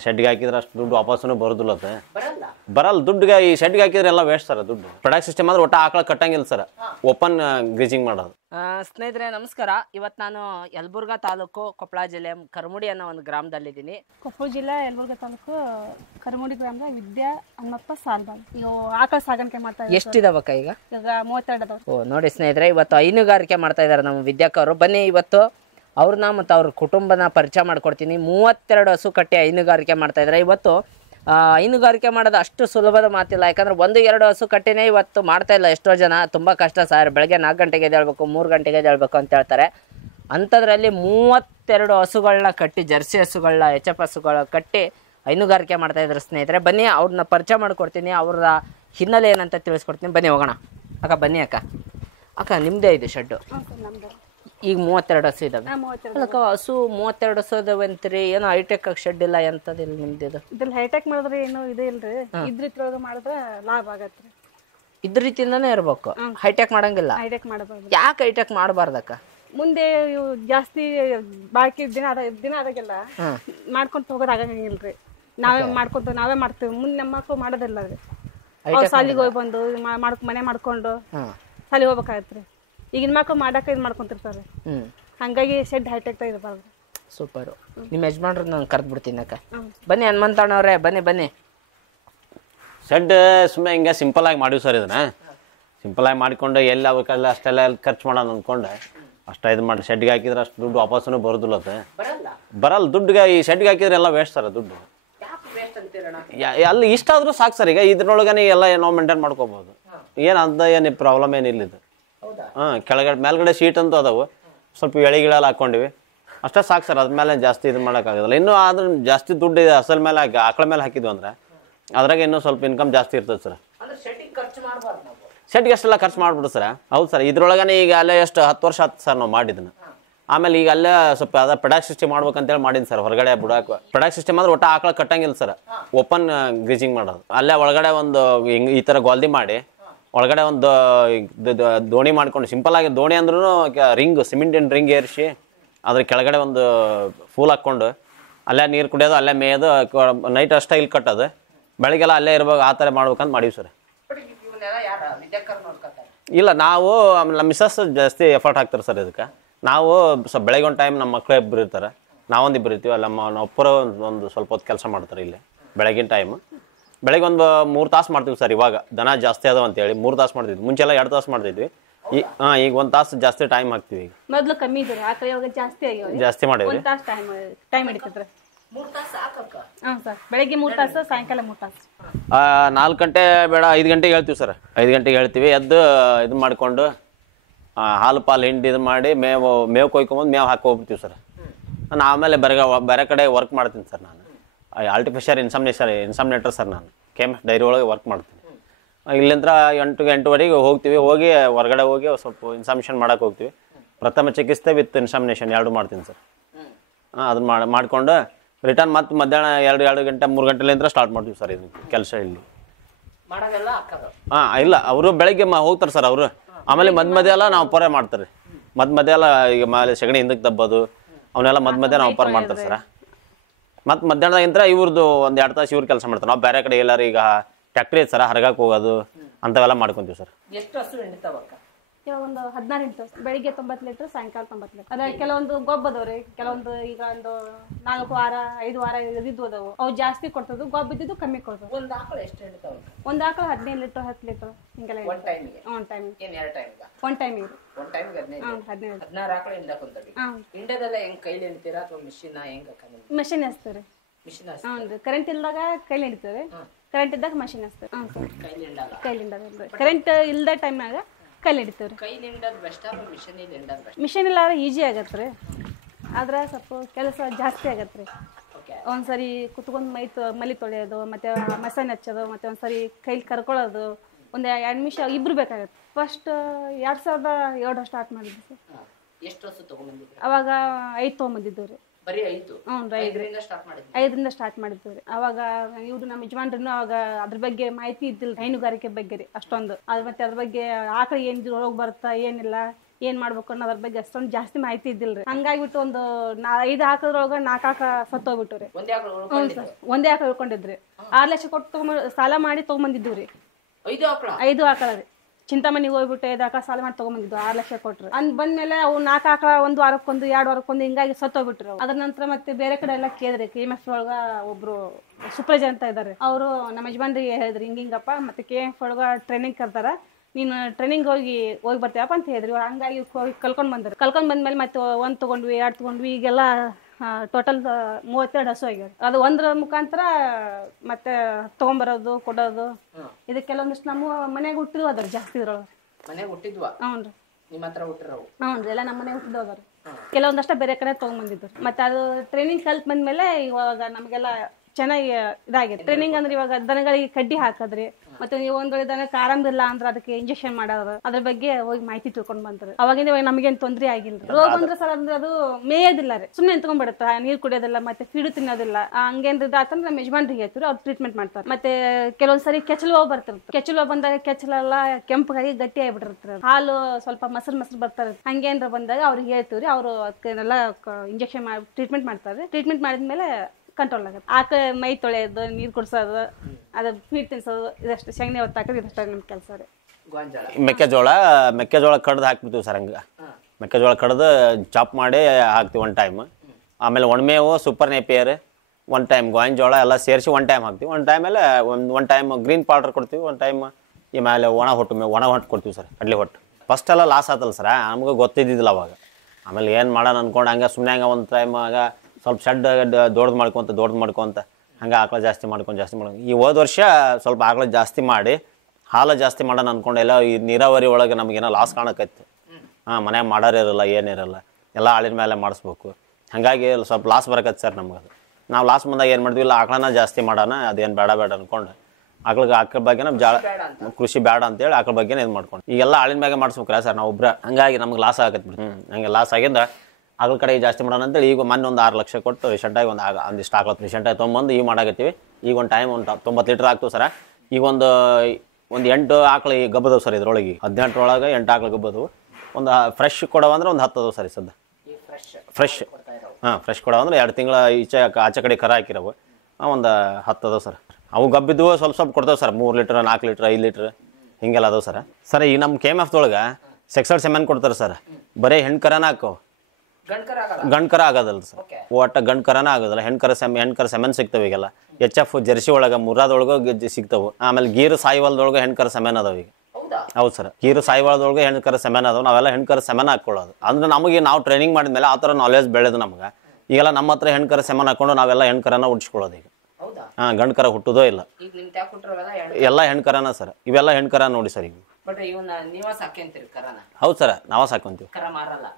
ಶೆಡ್ಗೆ ಹಾಕಿದ್ರೆ ಅಷ್ಟು ದುಡ್ಡು ವಾಪಸ್ಸು ಬರೋದಿಲ್ಲ ಬರಲ್ಲ ದುಡ್ಡಿಗೆ ಈ ಶೆಡ್ಗೆ ಹಾಕಿದ್ರೆ ಎಲ್ಲ ವೇಸ್ಟ್ ಸರ್ ದುಡ್ಡು ಪ್ರೊಡಕ್ಟ್ ಸಿಸ್ಟಮ್ ಅಂದ್ರೆ ಒಟ್ಟ ಆಕಳ ಕಟ್ಟಂಗಿಲ್ಲ ಸರ್ ಓಪನ್ ಗ್ರೀಜಿಂಗ್ ಮಾಡೋದು. ಸ್ನೇಹಿತರೆ ನಮಸ್ಕಾರ. ಇವತ್ತು ನಾನು ಯಲಬುರ್ಗಾ ತಾಲೂಕು ಕೊಪ್ಪಳ ಜಿಲ್ಲೆ ಕರಮುಡಿ ಅನ್ನೋ ಒಂದು ಗ್ರಾಮದಲ್ಲಿದ್ದೀನಿ. ಕೊಪ್ಪಳ ಜಿಲ್ಲೆ ಯಲಬುರ್ಗಾ ತಾಲೂಕು ಕರಮುಡಿ ಗ್ರಾಮದ ವಿದ್ಯಾ ಹನುಮಪ್ಪ ಸಾಲ್ಬಾಗ್. ಇವು ಆಕಳ ಸಾಗಾಣಿಕೆ ಮಾಡ್ತಾ ಇದ್ದಾರೆ. ಎಷ್ಟಿದಾವಕ್ಕ ಈಗ? 32 ಅದಾವ. ಓ ನೋಡಿ ಸ್ನೇಹಿತರೆ, ಇವತ್ತು ಹೈನುಗಾರಿಕೆ ಮಾಡ್ತಾ ಇದ್ದಾರೆ ನಮ್ಮ ವಿದ್ಯಾಕವರು. ಬನ್ನಿ ಇವತ್ತು ಅವ್ರನ್ನ ಮತ್ತು ಅವ್ರ ಕುಟುಂಬನ ಪರಿಚಯ ಮಾಡ್ಕೊಡ್ತೀನಿ. 32 ಹಸು ಕಟ್ಟಿ ಹೈನುಗಾರಿಕೆ ಮಾಡ್ತಾ ಇದ್ದಾರೆ. ಇವತ್ತು ಹೈನುಗಾರಿಕೆ ಮಾಡೋದು ಅಷ್ಟು ಸುಲಭದ ಮಾತಿಲ್ಲ. ಯಾಕಂದ್ರೆ 1-2 ಹಸು ಕಟ್ಟಿನೇ ಇವತ್ತು ಮಾಡ್ತಾ ಇಲ್ಲ ಎಷ್ಟೋ ಜನ. ತುಂಬ ಕಷ್ಟ ಸರ್. ಬೆಳಗ್ಗೆ 4 ಗಂಟೆಗೆ ಎದ್ದೇಳಬೇಕು, 3 ಗಂಟೆಗೆ ಎದ್ದೇಳಬೇಕು ಅಂತ ಹೇಳ್ತಾರೆ. ಅಂಥದ್ರಲ್ಲಿ 32 ಹಸುಗಳನ್ನ ಕಟ್ಟಿ, ಜರ್ಸಿ ಹಸುಗಳನ್ನ, HF ಹಸುಗಳ ಕಟ್ಟಿ ಹೈನುಗಾರಿಕೆ ಮಾಡ್ತಾ ಇದ್ದಾರೆ ಸ್ನೇಹಿತರೆ. ಬನ್ನಿ ಅವ್ರನ್ನ ಪರಿಚಯ ಮಾಡ್ಕೊಡ್ತೀನಿ, ಅವ್ರ ಹಿನ್ನೆಲೆ ಏನಂತ ತಿಳಿಸ್ಕೊಡ್ತೀನಿ. ಬನ್ನಿ ಹೋಗೋಣ. ಅಕ್ಕ ಬನ್ನಿ ಅಕ್ಕ ನಿಮ್ಮದೇ ಇದೆ ಶೆಡ್ಡು? ಈಗ 32 ಹಸು ಇದಾವೆ. ಅದಕ್ಕೆ ಹಸು 32 ಹಸು ಇದಾವೆ ಅಂತೀರಿ, ಏನೋ ಹೈಟೆಕ್ ಶೆಡ್ ಇಲ್ಲ ಎಂತದಿಲ್ಲ ನಿಮ್ದು? ಇದ್ರಲ್ಲಿ ಹೈಟೆಕ್ ಮಾಡಿದ್ರೆ ಏನು ಇದೆ ಇಲ್ರಿ, ಇದ್ರೊಳಗೆ ಮಾಡಿದ್ರೆ ಲಾಭ ಆಗತ್ರಿ. ಇದ್ರ ರೀತಿಯಿಂದಾನೇ ಇರ್ಬೇಕು, ಹೈಟೆಕ್ ಮಾಡಂಗಿಲ್ಲ. ಹೈಟೆಕ್ ಮಾಡಬಾರ್ದು. ಯಾಕೆ ಹೈಟೆಕ್ ಮಾಡಬಾರ್ದಕ್ಕ? ಮುಂದೆ ಇವು ಜಾಸ್ತಿ ಬಾಕಿ ದಿನ ಅದಾಗೆಲ್ಲ ಮಾಡ್ಕೊಂತ ಹೋಗೋದು ಆಗಂಗಿಲ್ರಿ. ನಾವೇ ಮಾಡ್ತೀವಿ. ಮುಂದೆ ನಮ್ಮ ಮಕ್ಕಳು ಮಾಡೋದಿಲ್ಲ ರೀ. ಅವ್ರು ಸಾಲಿಗೆ ಹೋಗಿ ಬಂದು ಮನೆ ಮಾಡ್ಕೊಂಡು ಸಾಲಿಗೆ ಹೋಗ್ಬೇಕಾಗತ್ರಿ. ಈಗಿನ ಮಕ್ಕಳು ಮಾಡಾಕ ಇದು ಮಾಡ್ಕೊಂತಿರ್ತಾರೆ. ಹಂಗಾಗಿ ಶೆಡ್ ಹೈಟೆಕ್ ಇರಬಾರ್ದು. ಸೂಪರ್. ನಿಮ್ಮ ಯಜಮಾನ್ರು ನಾನು ಕರೆದು ಬಿಡ್ತೀನಿ ಅಕ್ಕ. ಬನ್ನಿ ಹನುಮಂತಣ್ಣವ್ರೆ, ಬನ್ನಿ. ಶೆಡ್ ಸುಮ್ಮನೆ ಹಿಂಗೆ ಸಿಂಪಲ್ ಆಗಿ ಮಾಡಿವಿ ಸರ್. ಇದನ್ನ ಸಿಂಪಲ್ ಆಗಿ ಮಾಡ್ಕೊಂಡು ಎಲ್ಲಿ ಅವಕ್ಕೆಲ್ಲ ಅಷ್ಟೆಲ್ಲ ಖರ್ಚು ಮಾಡೋಣ ಅಂದ್ಕೊಂಡು ಅಷ್ಟ ಇದು ಮಾಡಿ ಶೆಡ್ಗೆ ಹಾಕಿದ್ರೆ ಅಷ್ಟು ದುಡ್ಡು ವಾಪಸ್ಸು ಬರೋದಿಲ್ಲ ಬರಲ್ಲ ದುಡ್ಡಿಗೆ ಈ ಶೆಡ್ಗೆ ಹಾಕಿದ್ರೆ ಎಲ್ಲ ವೇಸ್ಟ್ ಸರ್ ದುಡ್ಡು. ಅಲ್ಲಿ ಇಷ್ಟ ಆದ್ರೂ ಸಾಕು ಸರ್. ಈಗ ಇದ್ರೊಳಗನೆ ಎಲ್ಲ ನಾವು ಮೇಂಟೈನ್ ಮಾಡ್ಕೋಬಹುದು. ಏನು ಪ್ರಾಬ್ಲಮ್ ಏನಿಲ್ಲ ಇದು. ಕೆಳಗಡೆ ಮೇಲ್ಗಡೆ ಶೀಟ್ ಅಂತೂ ಅದಾವು, ಸ್ವಲ್ಪ ಎಳೆಗಿಳೆಲ್ಲ ಹಾಕೊಂಡಿವಿ ಅಷ್ಟೇ ಸಾಕು ಸರ್. ಅದ್ಮೇಲೆ ಜಾಸ್ತಿ ಇದು ಮಾಡೋಕ್ಕಾಗೋದಿಲ್ಲ. ಇನ್ನೂ ಆದ್ರೆ ಜಾಸ್ತಿ ದುಡ್ಡು ಇದೆ ಅಸಲ್ ಮೇಲೆ ಆಕಳ ಮೇಲೆ ಹಾಕಿದ್ವಿ ಅಂದ್ರೆ ಅದ್ರಾಗ ಇನ್ನೂ ಸ್ವಲ್ಪ ಇನ್ಕಮ್ ಜಾಸ್ತಿ ಇರ್ತದೆ ಸರ್. ಶೆಡ್ಗೆ ಅಷ್ಟೆಲ್ಲ ಖರ್ಚು ಮಾಡ್ಬಿಡು ಸರ್. ಹೌದು ಸರ್. ಇದ್ರೊಳಗನೆ ಈಗ ಅಲ್ಲೇ ಎಷ್ಟು 10 ವರ್ಷ ಆಯ್ತು ಸರ್ ನಾವು ಮಾಡಿದ್ನ. ಆಮೇಲೆ ಈಗ ಅಲ್ಲೇ ಸ್ವಲ್ಪ ಅದ ಪ್ರೊಡಕ್ಟ್ ಸಿಸ್ಟಮ್ ಮಾಡ್ಬೇಕಂತೇಳಿ ಮಾಡಿನಿ ಸರ್. ಹೊರಗಡೆ ಬಿಡಾಕ ಪ್ರೊಡಕ್ಟ್ ಸಿಸ್ಟಮ್ ಅಂದ್ರೆ ಒಟ್ಟ ಆಕಳ ಕಟ್ಟಂಗಿಲ್ಲ ಸರ್, ಓಪನ್ ಗ್ರೀಜಿಂಗ್ ಮಾಡೋದು. ಅಲ್ಲೇ ಒಳಗಡೆ ಒಂದು ಈ ಥರ ಗೋಲ್ದಿ ಮಾಡಿ ಒಳಗಡೆ ಒಂದು ದೋಣಿ ಮಾಡ್ಕೊಂಡು, ಸಿಂಪಲ್ ಆಗಿ ದೋಣಿ ಅಂದ್ರೂ ರಿಂಗ್, ಸಿಮೆಂಟಿನ ರಿಂಗ್ ಏರಿಸಿ ಅದ್ರ ಕೆಳಗಡೆ ಒಂದು ಫೂಲ್ ಹಾಕ್ಕೊಂಡು ಅಲ್ಲೇ ನೀರು ಕುಡಿಯೋದು, ಅಲ್ಲೇ ಮೇಯೋದು, ನೈಟ್ ಅಷ್ಟೇ ಇಲ್ಲಿ ಕಟ್ಟೋದು, ಬೆಳಗ್ಗೆಲ್ಲ ಅಲ್ಲೇ ಇರ್ಬೇಕು. ಆ ಥರ ಮಾಡ್ಬೇಕಂತ ಮಾಡೀವಿ ಸರ್. ಇಲ್ಲ, ನಾವು ನಮ್ಮ ಮಿಸ್ಸಸ್ ಜಾಸ್ತಿ ಎಫರ್ಟ್ ಹಾಕ್ತಾರೆ ಸರ್ ಇದಕ್ಕೆ. ನಾವು ಸ್ವಲ್ಪ ಬೆಳಗ್ಗೆ ಒಂದು ಟೈಮ್ ನಮ್ಮ ಮಕ್ಕಳು ಇಬ್ಬರು ಇರ್ತಾರೆ, ನಾವೊಂದು ಇಬ್ಬರು ಇರ್ತೀವಿ. ಅಲ್ಲ ನಮ್ಮ ಒಬ್ಬರು ಒಂದು ಸ್ವಲ್ಪ ಹೊತ್ತು ಕೆಲಸ ಮಾಡ್ತಾರೆ ಇಲ್ಲಿ ಬೆಳಗಿನ ಟೈಮ್. ಬೆಳಗ್ಗೆ ಒಂದು 3 ತಾಸು ಮಾಡ್ತೀವಿ ಸರ್. ಇವಾಗ ದನ ಜಾಸ್ತಿ ಅದಾವ ಅಂತೇಳಿ 3 ತಾಸು ಮಾಡ್ತಿದ್ವಿ. ಮುಂಚೆಲ್ಲ 2 ತಾಸು ಮಾಡ್ತಿದ್ವಿ. ಈಗ 1 ತಾಸು ಜಾಸ್ತಿ ಟೈಮ್ ಹಾಕ್ತಿವಿ. ಈಗ ಮೊದಲು ಕಮ್ಮಿ ಇದ್ರು, ಜಾಸ್ತಿ ಮಾಡಿದ್ವಿ. ಟೈಮ್ ಹಿಡಿತಿದ್ರೆ ಸರ್. ಬೆಳಗ್ಗೆ 3 ತಾಸು, ಸಾಯಂಕಾಲ 3 ತಾಸು. 4 ಗಂಟೆ ಬೇಡ, 5 ಗಂಟೆಗೆ ಹೇಳ್ತೀವಿ ಸರ್. 5 ಗಂಟೆಗೆ ಹೇಳ್ತೀವಿ. ಎದ್ದು ಇದು ಮಾಡಿಕೊಂಡು ಹಾಲು ಪಾಲು ಹಿಂಡಿ ಇದು ಮಾಡಿ ಮೇವು ಕೊಯ್ಕೊಂಬಂದು ಮೇವು ಹಾಕಿ ಹೋಗ್ಬಿಡ್ತೀವಿ ಸರ್. ನಾನು ಆಮೇಲೆ ಬೇರೆ ಕಡೆ ವರ್ಕ್ ಮಾಡ್ತೀನಿ ಸರ್. ನಾನು ಆರ್ಟಿಫಿಷಿಯಲ್ ಇನ್ಸಮ್ನೇಟರ್ ಸರ್. ನಾನು KMF ಡೈರಿ ಒಳಗೆ ವರ್ಕ್ ಮಾಡ್ತೀನಿ. ಇಲ್ಲಿಂದ 8-8:30 ಹೋಗ್ತೀವಿ. ಹೋಗಿ ಹೊರಗಡೆ ಹೋಗಿ ಸ್ವಲ್ಪ ಇನ್ಸಮಿಷನ್ ಮಾಡೋಕೆ ಹೋಗ್ತೀವಿ. ಪ್ರಥಮ ಚಿಕಿತ್ಸೆ ವಿತ್ ಇನ್ಸಮಿನೇಷನ್ 2 ಮಾಡ್ತೀನಿ ಸರ್. ಅದನ್ನ ಮಾಡಿಕೊಂಡು ರಿಟರ್ನ್ ಮತ್ತೆ ಮಧ್ಯಾಹ್ನ 2 ಗಂಟೆ 3 ಗಂಟೆಲಿಂದ ಸ್ಟಾರ್ಟ್ ಮಾಡ್ತೀವಿ ಸರ್ ಇದು ಕೆಲಸ ಇಲ್ಲಿ. ಇಲ್ಲ, ಅವರು ಬೆಳಗ್ಗೆ ಹೋಗ್ತಾರೆ ಸರ್ ಅವರು. ಆಮೇಲೆ ಮಧ್ಯ ಎಲ್ಲ ನಾವು ಒಪ್ಪರೇ ಮಾಡ್ತಾರೆ. ಮಧ್ಯ ಎಲ್ಲ ಈಗ ಮೇಲೆ ಸಗಣಿ ಹಿಂದಕ್ಕೆ ದಬ್ಬೋದು ಅವನ್ನೆಲ್ಲ ಮಧ್ಯ ನಾವು ಒಪ್ಪರ್ ಮಾಡ್ತಾರೆ ಸರ್. ಮತ್ತು ಮಧ್ಯಾಹ್ನದಾಗಿಂತ ಇವ್ರದ್ದು 1-2 ತಾಸು ಇವ್ರು ಕೆಲಸ ಮಾಡ್ತಾರೆ. ನಾವು ಬೇರೆ ಕಡೆ ಎಲ್ಲಾರು ಈಗ ಟ್ಯಾಕ್ಟ್ರಿ ಐತೆ ಸರ್, ಹರಗಕ್ಕೆ ಹೋಗೋದು ಅಂಥವೆಲ್ಲ ಮಾಡ್ಕೊಂತೀವಿ ಸರ್. ಎಷ್ಟು ಹಸು ಹಿಂಡ್ತಾವಕ್ಕ? ಒಂದು 16 ಇಂಟು ಬೆಳಿಗ್ಗೆ 90 ಲೀಟರ್, ಸಾಯಂಕಾಲ 90 ಲೀಟರ್. ಅದ ಕೆಲವೊಂದು ಗೊಬ್ಬ ಅದಾವ್ರಿ, ಕೆಲವೊಂದು ಈಗ ಒಂದು 4 ವಾರ 5 ವಾರ ಇದ್ದು ಅದಾವು. ಅವು ಜಾಸ್ತಿ ಕೊಡ್ತದ್ದು, ಗೊಬ್ಬ ಇದ್ದಿದ್ದು ಕಮ್ಮಿ ಕೊಡ್ತದೆ. ಒಂದು ಆಕಳ ಎಷ್ಟು ಹಿಂಡ್ತಾವ? ಒಂದು ಆಕಳ 15 ಲೀಟರ್ 10 ಲೀಟರ್ ಹಿಂಗೆಲ್ಲ. ಒನ್ ಟೈಮಿಗೆ? ಒನ್ ಟೈಮಿಗೆ. ಏನು 2 ಟೈಮಿಗೆ? ಒನ್ ಟೈಮಿಗೆ. ಒನ್ ಟೈಮಿಗೆ 15 16 ಆಕಳ ಹಿಂಡಕೊಂತಡಿ. ಹಿಂಡದೆಲ್ಲ ಹೆಂಗ್ ಕೈಲಿ ಹಿಂಡ್ತೀರಾ ಅಥವಾ ಮಿಷಿನ್ ಹೆಂಗಕ್ಕ? ಮೆಷಿನ್ ಹಚ್ತೀರಿ. ಮಿಷಿನ್ ಹ್ಞೂ. ಕರೆಂಟ್ ಇಲ್ದಾಗ ಕೈಲಿ ಹಿಡಿತೀವಿ, ಕರೆಂಟ್ ಇದ್ದಾಗ ಮಷಿನ್ ಹಚ್ತೀವಿ. ಕೈಲಿ ಹಿಂಡಲ್ಲ? ಕೈಲಿ ಹಿಂಡೋದು. ಕರೆಂಟ್ ಇಲ್ದ ಟೈಮ್ನಾಗ ಕೈಲಿ ಹಿಡಿತೀವ್ರಿ. ಕೈಲಿ ಹಿಂಡೋದು ಬೆಸ್ಟ್ ಅಥವಾ ಮಿಷಿನ್ ಇಲ್ಲಿ ಹಿಂಡೋದು ಬೆಸ್ಟ್? ಮಿಷಿನ್ ಇಲ್ಲ ಈಜಿ ಆಗತ್ತೆ ರೀ, ಆದ್ರೆ ಸ್ವಲ್ಪ ಕೆಲಸ ಜಾಸ್ತಿ ಆಗತ್ತೆ ರೀ. ಒಂದ್ಸರಿ ಕುತ್ಕೊಂಡು ಮಲಿ ತೊಳೆಯೋದು, ಮತ್ತೆ ಮಸಾಲೆ ಹಚ್ಚೋದು, ಮತ್ತೆ ಒಂದ್ಸರಿ ಕೈಲಿ ಕರ್ಕೊಳ್ಳೋದು, ಒಂದು 2 ನಿಮಿಷ ಇಬ್ರು ಬೇಕಾಗತ್ತೆ. ಫಸ್ಟ್ 2007 ಸ್ಟಾರ್ಟ್ ಮಾಡಿದ್ವಿ ಸರ್. ಎಷ್ಟು ವರ್ಷ ತಗೊಂಡ್ಬಂದಿದ್ರಿ? ಅವಾಗ 5 ತೊಗೊಂಬಂದಿದ್ದು ರೀ. ಬರೀ 5? ಹ್ಞೂ ರೀ, 5ರಿಂದ ಸ್ಟಾರ್ಟ್ ಮಾಡಿದ್ವಿ ರೀ. ಅವಾಗ ಇವ್ರು ನಮ್ಮ ಯಜಮಾನ್ರು ಅವಾಗ ಅದ್ರ ಬಗ್ಗೆ ಮಾಹಿತಿ ಇದ್ದಿಲ್ಲ, ಹೈನುಗಾರಿಕೆ ಬಗ್ಗೆ ರೀ ಅಷ್ಟೊಂದು. ಅದು ಮತ್ತೆ ಅದ್ರ ಬಗ್ಗೆ ಆಕಳ ಏನು ರೋಗ ಬರುತ್ತಾ ಏನಿಲ್ಲ ಏನ್ ಮಾಡ್ಬೇಕು ಅನ್ನೋದ್ರ ಬಗ್ಗೆ ಅಷ್ಟೊಂದು ಜಾಸ್ತಿ ಮಾಹಿತಿ ಇದ್ದಿಲ್ರಿ. ಹಂಗಾಗಿಬಿಟ್ಟು ಒಂದು 5 ಆಕಳದೊಳಗ 4 ಆಕಳ ಸತ್ತೋಗ್ಬಿಟ್ರಿ. ಹ್ಞೂ ಸರ್, ಒಂದೇ ಆಕಳ ಉಳ್ಕೊಂಡಿದ್ರಿ. 6 ಲಕ್ಷ ಕೊಟ್ಟು ಸಾಲ ಮಾಡಿ ತಗೊಂಬಂದಿದ್ವಿ. 5 ಆಕಳ ರೀ. ಚಿಂತಾಮಣಿಗೆ ಹೋಗ್ಬಿಟ್ಟು 5 ಆಕಳ ಸಾಲ ಮಾಡಿ ತಗೊಂಬಂದಿದ್ದು 6 ಲಕ್ಷ ಕೊಟ್ರಿ. ಬಂದ್ಮೇಲೆ ಅವು 4 ಆಕಳ 1 ವಾರಕ್ಕೊಂದು 2 ವಾರಕ್ಕೊಂದು ಹಿಂಗಾಗಿ ಸತ್ತೋಗ್ಬಿಟ್ರಿ. ಅದ್ರ ನಂತರ ಮತ್ತೆ ಬೇರೆ ಕಡೆ ಎಲ್ಲ ಕೇಳಿದ್ರಿ. KMF ಒಳಗ ಒಬ್ರು ಸುಪ್ರಜಾ ಅಂತ ಇದಾರೆ, ಅವರು ನಮ್ಮ ಯಜಮಾನ್ರಿಗೆ ಹೇಳಿದ್ರಿ ಹಿಂಗಿಂಗಪ್ಪ ಮತ್ತೆ KMF ಒಳಗ ಟ್ರೈನಿಂಗ್ ಕರ್ತಾರ, ನೀನು ಟ್ರೈನಿಂಗ್ ಹೋಗಿ ಬರ್ತೀಯಪ್ಪ ಅಂತ ಹೇಳಿದ್ರಿ. ಹಂಗಾಗಿ ಹೋಗಿ ಕಲ್ಕೊಂಡ್ ಬಂದ್ಮೇಲೆ ಮತ್ತೆ 1 ತಗೊಂಡ್ವಿ 2 ತಗೊಂಡ್ವಿ. ಈಗೆಲ್ಲ ಟೋಟಲ್ 32 ಹಸು ಆಗ್ಯಾವ. ಅದು ಒಂದ್ರ ಮುಖಾಂತರ ಮತ್ತೆ ತಗೊಂಬರೋದು ಕೊಡೋದು ಇದು ಕೆಲವೊಂದಿಷ್ಟು ನಮ್ಮ ಮನೆಗೆ ಹುಟ್ಟಿದ್ವು ಅದ್ರ ಜಾಸ್ತಿ ಇದ್ರೊಳಗೆ. ಹ್ಞೂ ಎಲ್ಲ ನಮ್ಮ ಮನೆ ಹುಟ್ಟಿದ್ವು ಅದ್ರ. ಕೆಲವೊಂದಷ್ಟ ಬೇರೆ ಕಡೆ ತಗೊಂಡ್ಬಂದಿದ್ರು. ಮತ್ತೆ ಅದು ಟ್ರೈನಿಂಗ್ ಕಲ್ತ್ ಬಂದ್ಮೇಲೆ ಇವಾಗ ನಮಗೆಲ್ಲ ಚೆನ್ನಾಗಿ ಇದಾಗಿದೆ. ಟ್ರೈನಿಂಗ್ ಅಂದ್ರೆ ಇವಾಗ ದನಗಳಿಗೆ ಕಡ್ಡಿ ಹಾಕದ್ರಿ, ಮತ್ತೆ ನೀವು ಒಂದ್ ವೇಳೆ ದನಕ್ಕೆ ಆರಾಮಿಲ್ಲ ಅಂದ್ರೆ ಅದಕ್ಕೆ ಇಂಜೆಕ್ಷನ್ ಮಾಡೋದು, ಅದ್ರ ಬಗ್ಗೆ ಹೋಗಿ ಮಾಹಿತಿ ತಿಳ್ಕೊಂಡ್ ಬಂದ್ರಿ. ಅವಾಗಿಂದ ಇವಾಗ ನಮಗೇನ್ ತೊಂದ್ರೆ ಆಗಿಲ್ರಿ. ರೋಗ ಬಂದ್ರೆ ಸರ್ ಅಂದ್ರೆ ಅದು ಮೇಯೋದಿಲ್ಲ ರೀ, ಸುಮ್ಮನೆ ನಿಂತ್ಕೊಂಡ್ಬಿಡುತ್ತ, ನೀರ್ ಕುಡಿಯೋದಿಲ್ಲ ಮತ್ತೆ ಫೀಡು ತಿನ್ನೋದಿಲ್ಲ. ಹಂಗೇನ್ರಿ ಇದಾತಂದ್ರೆ ನಮ್ಮ ಯಜಮಾನ್ರಿಗೆ ಹೇಳ್ತೀವಿ, ಅವ್ರು ಟ್ರೀಟ್ಮೆಂಟ್ ಮಾಡ್ತಾರೆ. ಮತ್ತೆ ಕೆಲವೊಂದ್ಸರಿ ಕೆಚ್ಚಲು ಹೋಗಿ ಬರ್ತಿರ್ತಾರೆ. ಕೆಚ್ಚಲು ಬಂದಾಗ ಕೆಚ್ಚಲೆಲ್ಲ ಕೆಂಪಗಾಗಿ ಗಟ್ಟಿ ಆಗಿಬಿಟ್ಟಿರ್ತಾರೆ. ಹಾಲು ಸ್ವಲ್ಪ ಮೊಸರು ಬರ್ತಾರೆ. ಹಂಗೇನ್ರ ಬಂದಾಗ ಅವ್ರಿಗೆ ಹೇಳ್ತೀವ್ರಿ, ಅವರು ಅದಕ್ಕೆಲ್ಲ ಇಂಜೆಕ್ಷನ್ ಮಾಡಿ ಟ್ರೀಟ್ಮೆಂಟ್ ಮಾಡ್ತಾರೆ. ಟ್ರೀಟ್ಮೆಂಟ್ ಮಾಡಿದ್ಮೇಲೆ ಕಂಟ್ರೋಲ್ ಆಗುತ್ತೆ. ಆಕ ಮೈ ತೊಳೆಯೋದು, ನೀರು ಕುಡಿಸೋದು, ಅದು ಫೀಡ್ ತಿನ್ಸೋದು, ಇದಷ್ಟು ಶೆಂಗನೆ ಹೊತ್ತು ಹಾಕೋದು, ಇದಷ್ಟು ನಮ್ಮ ಕೆಲಸ ರೀ. ಮೆಕ್ಕೆಜೋಳ ಕಡ್ದು ಹಾಕ್ಬಿಡ್ತೀವಿ ಸರ್. ಹಂಗೆ ಮೆಕ್ಕೆಜೋಳ ಕಡ್ದು ಚಾಪ್ ಮಾಡಿ ಹಾಕ್ತೀವಿ 1 ಟೈಮ್. ಆಮೇಲೆ ಒಣಮೇವು, ಸೂಪರ್ ನೇಪಿಯರ್ 1 ಟೈಮ್, ಗೋವಿನ ಜೋಳ ಎಲ್ಲ ಸೇರಿಸಿ 1 ಟೈಮ್ ಹಾಕ್ತೀವಿ. 1 ಟೈಮಲ್ಲಿ ಒಂದು ಟೈಮ್ ಗ್ರೀನ್ ಪೌಡರ್ ಕೊಡ್ತೀವಿ. 1 ಟೈಮ್ ಈ ಮೇಲೆ ಒಣ ಹೊಟ್ಟು ಕೊಡ್ತೀವಿ ಸರ್, ಕಡ್ಲಿ ಹೊಟ್ಟು. ಫಸ್ಟ್ ಎಲ್ಲ ಲಾಸ್ ಆತಲ್ಲ ಸರ, ನಮ್ಗೆ ಗೊತ್ತಿದ್ದಿದ್ದಿಲ್ಲ ಅವಾಗ. ಆಮೇಲೆ ಏನು ಮಾಡೋಣ ಅಂದ್ಕೊಂಡು ಹಂಗೆ ಸುಮ್ಮನೆ ಹಂಗೆ ಒಂದು ಟೈಮ್ ಆಗ ಸ್ವಲ್ಪ ಶೆಡ್ ದೊಡ್ಡದು ಮಾಡ್ಕೊತ ಹಂಗೆ ಆಕಳ ಜಾಸ್ತಿ ಮಾಡ್ಕೊಂಡು ಈ ಹೋದ ವರ್ಷ ಸ್ವಲ್ಪ ಆಕಳ ಜಾಸ್ತಿ ಮಾಡಿ ಹಾಲು ಜಾಸ್ತಿ ಮಾಡೋಣ ಅಂದ್ಕೊಂಡು ಎಲ್ಲ ಈ ನೀರಾವರಿ ಒಳಗೆ ನಮಗೇನೋ ಲಾಸ್ ಕಾಣಕೈತಿ. ಮನ್ಯಾಗ ಮಾಡೋರಿರಲ್ಲ, ಏನಿರಲ್ಲ, ಎಲ್ಲ ಆಳಿನ ಮೇಲೆ ಮಾಡಿಸ್ಬೇಕು. ಹಾಗಾಗಿ ಸ್ವಲ್ಪ ಲಾಸ್ ಬರಕತ್ತೆ ಸರ್ ನಮ್ಗೆ. ಅದು ನಾವು ಲಾಸ್ ಬಂದಾಗ ಏನು ಮಾಡಿದ್ವಿ, ಇಲ್ಲ ಆಕಳನ್ನ ಜಾಸ್ತಿ ಮಾಡೋಣ, ಅದೇನು ಬೇಡ ಅಂದ್ಕೊಂಡು ಆಕಳ ಬಗ್ಗೆ ಕೃಷಿ ಬೇಡ ಅಂತೇಳಿ ಆಕಳ ಬಗ್ಗೆ ಇದು ಮಾಡ್ಕೊಂಡು ಈಗೆಲ್ಲ ಆಳಿನ ಮ್ಯಾಗೆ ಮಾಡಿಸ್ಬೇಕಲ್ಲ ಸರ್ ನಾವು ಒಬ್ರ. ಹಂಗಾಗಿ ನಮ್ಗೆ ಲಾಸ್ ಆಗತ್ತೆ ಬಿಡಿ. ಹಂಗೆ ಲಾಸ್ ಆಗಿಂದ ಆಕಳ ಕಡೆ ಜಾಸ್ತಿ ಮಾಡೋಣ ಅಂತೇಳಿ ಈಗ ಮೊನ್ನೆ ಒಂದು 6 ಲಕ್ಷ ಕೊಟ್ಟು ರೀಸೆಂಟಾಗಿ ಒಂದಿಷ್ಟು ಆಕಳ ರೀಸೆಂಟಾಗಿ ತೊಗೊಂಬಂದು ಈಗ ಮಾಡಾಕತ್ತೀವಿ. ಈಗ ಒಂದು ಟೈಮ್ ಒಂದು 90 ಲೀಟ್ರ್ ಆಗ್ತವೆ ಸರ. ಈಗ ಒಂದು 8 ಆಕಳು ಈಗ ಗಬ್ಬದವು ಸರ್. ಇದ್ರೊಳಗೆ 18 8 ಆಕಳು ಗಬ್ಬದವು. ಒಂದು ಫ್ರೆಶ್ ಕೊಡವಂದ್ರೆ ಒಂದು 10 ಅದಾವೆ ಸರ್ ಈ ಸದ್ದ. ಫ್ರೆಶ್ ಫ್ರೆಶ್ ಕೊಡವಂದ್ರೆ 2 ತಿಂಗಳ ಆಚೆ ಕಡೆ ಕರ ಹಾಕಿರವು ಒಂದು 10 ಅದಾವೆ ಸರ್. ಅವು ಗಬ್ಬಿದ್ದು ಸ್ವಲ್ಪ ಕೊಡ್ತಾವೆ ಸರ್. 3 ಲೀಟ್ರ್ 4 ಲೀಟ್ರ್ 5 ಲೀಟ್ರ್ ಹಿಂಗೆಲ್ಲ ಅದಾವೆ ಸರ್. ಸರ್ ಈಗ ನಮ್ಮ KMF ಒಳಗೆ ಸೆಕ್ಸಲ್ ಸೆಮೆನ್ ಕೊಡ್ತಾರೆ ಸರ್. ಬರೀ ಹೆಣ್ಣು ಕರನ ಹಾಕವು, ಗಂಡು ಕರ ಆಗೋದಲ್ಲ ಸರ್. ಒಟ್ಟು ಗಂಡು ಕರನ ಆಗೋದಿಲ್ಲ. ಹೆಣ್ಕರ ಸೆಮೆನ್ ಸಿಗ್ತವೆ ಈಗೆಲ್ಲ. HF ಜರ್ಸಿ ಒಳಗೆ ಮುರಾದೊಳಗೆ ಸಿಗ್ತಾವೆ. ಆಮೇಲೆ ಗೀರು ಸಾಯಿವಾಲ್ದೊಳಗೆ ಹೆಣ್ಕರ ಸೆಮೆನ್ ಅದಾವೆ ಈಗ. ಹೌದು ಸರ್, ಗೀರು ಸಾಯಿವಾಲ್ದೊಳಗೆ ಹೆಣ್ಕರ ಸೆಮೆನ್ ಅದಾವೆ. ನಾವೆಲ್ಲ ಹೆಣ್ಕರ ಸೆಮೆನ್ ಹಾಕೊಳ್ಳೋದು ಅಂದ್ರೆ ನಮಗೆ ನಾವು ಟ್ರೈನಿಂಗ್ ಮಾಡಿದ್ಮೇಲೆ ಆ ಥರ ನಾಲೆಜ್ ಬೆಳೆದು ನಮ್ಗೆ. ಈಗೆಲ್ಲ ನಮ್ಮ ಹತ್ರ ಹೆಣ್ಕರ ಸೆಮೆನ್ ಹಾಕೊಂಡು ನಾವೆಲ್ಲ ಹೆಣ್ಕರನ ಉಡ್ಸ್ಕೊಳ್ಳೋದು ಈಗ. ಗಂಡು ಕರ ಹುಟ್ಟುದೋ ಇಲ್ಲ, ಎಲ್ಲ ಹೆಣ್ಕರನ ಸರ್. ಇವೆಲ್ಲ ಹೆಣ್ಕರ ನೋಡಿ ಸರ್. ಈಗ ಹೌದು ಸರ್, ನಾವ ಸಾಕೊಂತೀವಿ.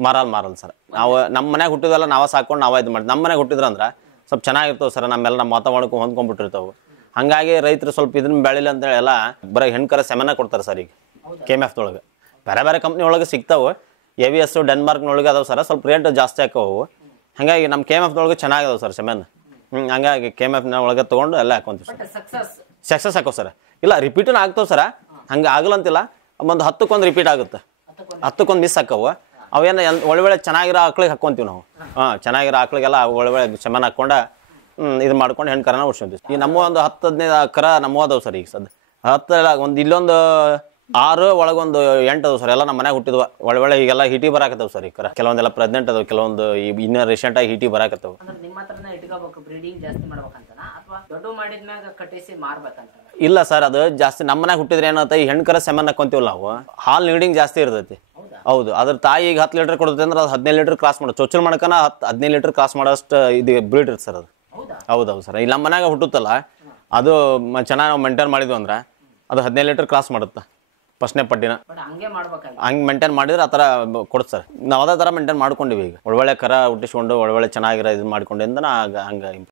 ಮಾರಲ್ಲ ಸರ್. ನಾವು ನಮ್ಮ ಮನ್ಯಾಗ ಹುಟ್ಟಿದೆಲ್ಲ ನಾವ ಸಾಕೊಂಡು ನಾವ ಇದು ಮಾಡಿ. ನಮ್ಮ ಮನ್ಯಾಗ ಹುಟ್ಟಿದ್ರಂದ್ರೆ ಸ್ವಲ್ಪ ಚೆನ್ನಾಗಿರ್ತಾವೆ ಸರ್. ನಮ್ಮ ವಾತಾವರಣಕ್ಕೂ ಹೊಂದ್ಕೊಂಡ್ಬಿಟ್ಟಿರ್ತಾವೆ. ಹಂಗಾಗಿ ರೈತರು ಸ್ವಲ್ಪ ಇದನ್ನ ಬೆಳಿಲ್ಲ ಅಂತೇಳಿ ಎಲ್ಲ ಬರೀ ಹೆಣ್ಕರ ಸೆಮೆನ ಕೊಡ್ತಾರೆ ಸರ್ ಈಗ KMF ಒಳಗೆ. ಬೇರೆ ಕಂಪ್ನಿ ಒಳಗೆ ಸಿಗ್ತಾವೆ. AVS ಡೆನ್ಮಾರ್ಕ್ನೊಳಗೆ ಅದಾವೆ ಸರ್. ಸ್ವಲ್ಪ ರೇಟ್ ಜಾಸ್ತಿ ಹಾಕವು. ಹಾಗಾಗಿ ನಮ್ಮ KMF ಒಳಗೆ ಚೆನ್ನಾಗಿದಾವೆ ಸರ್ ಸೆಮೆನ್. ಹಂಗಾಗಿ KMF ಒಳಗೆ ತೊಗೊಂಡು ಎಲ್ಲ ಹಾಕೊಂತೀವಿ ಸರ್. ಸಕ್ಸಸ್ ಹಾಕೋ ಸರ್. ಇಲ್ಲ ರಿಪೀಟನ್ ಆಗ್ತಾವೆ ಸರ, ಹಂಗೆ ಆಗಲ್ಲಂತಿಲ್ಲ. ಒಂದು 10ಕ್ಕೆ ರಿಪೀಟ್ ಆಗುತ್ತೆ, 10ಕ್ಕೆ ಮಿಸ್ ಹಾಕವು. ಅವೇನು ಒಳ್ಳೆ ಚೆನ್ನಾಗಿರೋ ಆಕಳಿಗೆ ಹಾಕ್ಕೊಂತೀವಿ ನಾವು. ಚೆನ್ನಾಗಿರೋ ಆಕಳಿಗೆಲ್ಲ ಒಳ್ಳೆ ಸೆಮೆನ್ ಹಾಕ್ಕೊಂಡು ಇದು ಮಾಡ್ಕೊಂಡು ಹೆಣ್ಕರನ ಉಡ್ಸ್ಕೊಂತೀವಿ. ಈಗ ನಮ್ಮ ಒಂದು 10-15 ಕರ ನಮ್ಮ ಅದಾವೆ ಸರ್. ಈಗ ಸದ್ 10 ಎಲ್ಲ ಒಂದು ಇಲ್ಲೊಂದು 6 ಒಳಗೊಂದು 8 ಅದಾವೆ ಸರ್. ಎಲ್ಲ ನಮ್ಮ ಮನ್ಯಾಗ ಹುಟ್ಟಿದ್ವ. ಒಳ್ಳೆ ಈಗೆಲ್ಲ ಹಿಟಿ ಬರಾಕತ್ತವ ಸರ್. ಈ ಕರ ಕೆಲವೊಂದೆಲ್ಲ ಪ್ರೆಗ್ನೆಂಟ್ ಅದಾವೆ, ಕೆಲವೊಂದು ಇನ್ನೂ ರೀಸೆಂಟಾಗಿ ಹಿಟಿ ಬರಾಕತ್ತವು. ಇಲ್ಲ ಸರ್, ಅದು ಜಾಸ್ತಿ ನಮ್ಮ ಮನ್ಯಾಗ ಹುಟ್ಟಿದ್ರೆ ಏನತ್ತ, ಈ ಹೆಣ್ಕರ ಸೆಮೆನ್ ಹಾಕೊಂತೀವಲ್ಲ ನಾವು, ಹಾಲ್ ನೀಡಿಂಗ್ ಜಾಸ್ತಿ ಇರ್ತೈತಿ. ಹೌದು, ಅದ್ರ ತಾಯಿ ಈಗ 10 ಲೀಟರ್ ಕೊಡುತ್ತೆ ಅಂದ್ರೆ ಅದು 15 ಲೀಟರ್ ಕ್ರಾಸ್ ಮಾಡೋದು. ಚೊಚ್ಚಲ್ ಮಾಡ್ಕನ 15 ಲೀಟರ್ ಕ್ರಾಸ್ ಮಾಡೋಷ್ಟು ಇದು ಬ್ರೀಡ್ ಇರುತ್ತೆ ಸರ್ ಅದು. ಹೌದೌದು ಸರ್. ಇಲ್ಲಿ ನಮ್ಮ ಮನ್ಯಾಗ ಹುಟ್ಟುತ್ತಲ್ಲ ಅದು ಚೆನ್ನಾಗಿ ನಾವು ಮೇಂಟೈನ್ ಮಾಡಿದ್ವಿ ಅಂದ್ರೆ ಅದು 15 ಲೀಟರ್ ಕ್ರಾಸ್ ಮಾಡುತ್ತೆ ಫಸ್ಟ್ನೇ ಪಟ್ಟಿನ. ಹಂಗೆ ಮೇಂಟೈನ್ ಮಾಡಿದ್ರೆ ಆ ಥರ ಕೊಡುತ್ತೆ ಸರ್. ನಾವು ಅದೇ ಥರ ಮೇಂಟೈನ್ ಮಾಡ್ಕೊಂಡಿವಿ. ಈಗ ಒಳ್ಳೆ ಕರ ಹುಟ್ಟಿಸ್ಕೊಂಡು ಒಳ್ಳೆ ಚೆನ್ನಾಗಿರೋ ಇದು ಮಾಡ್ಕೊಂಡಿಂದ ಹಂಗೆ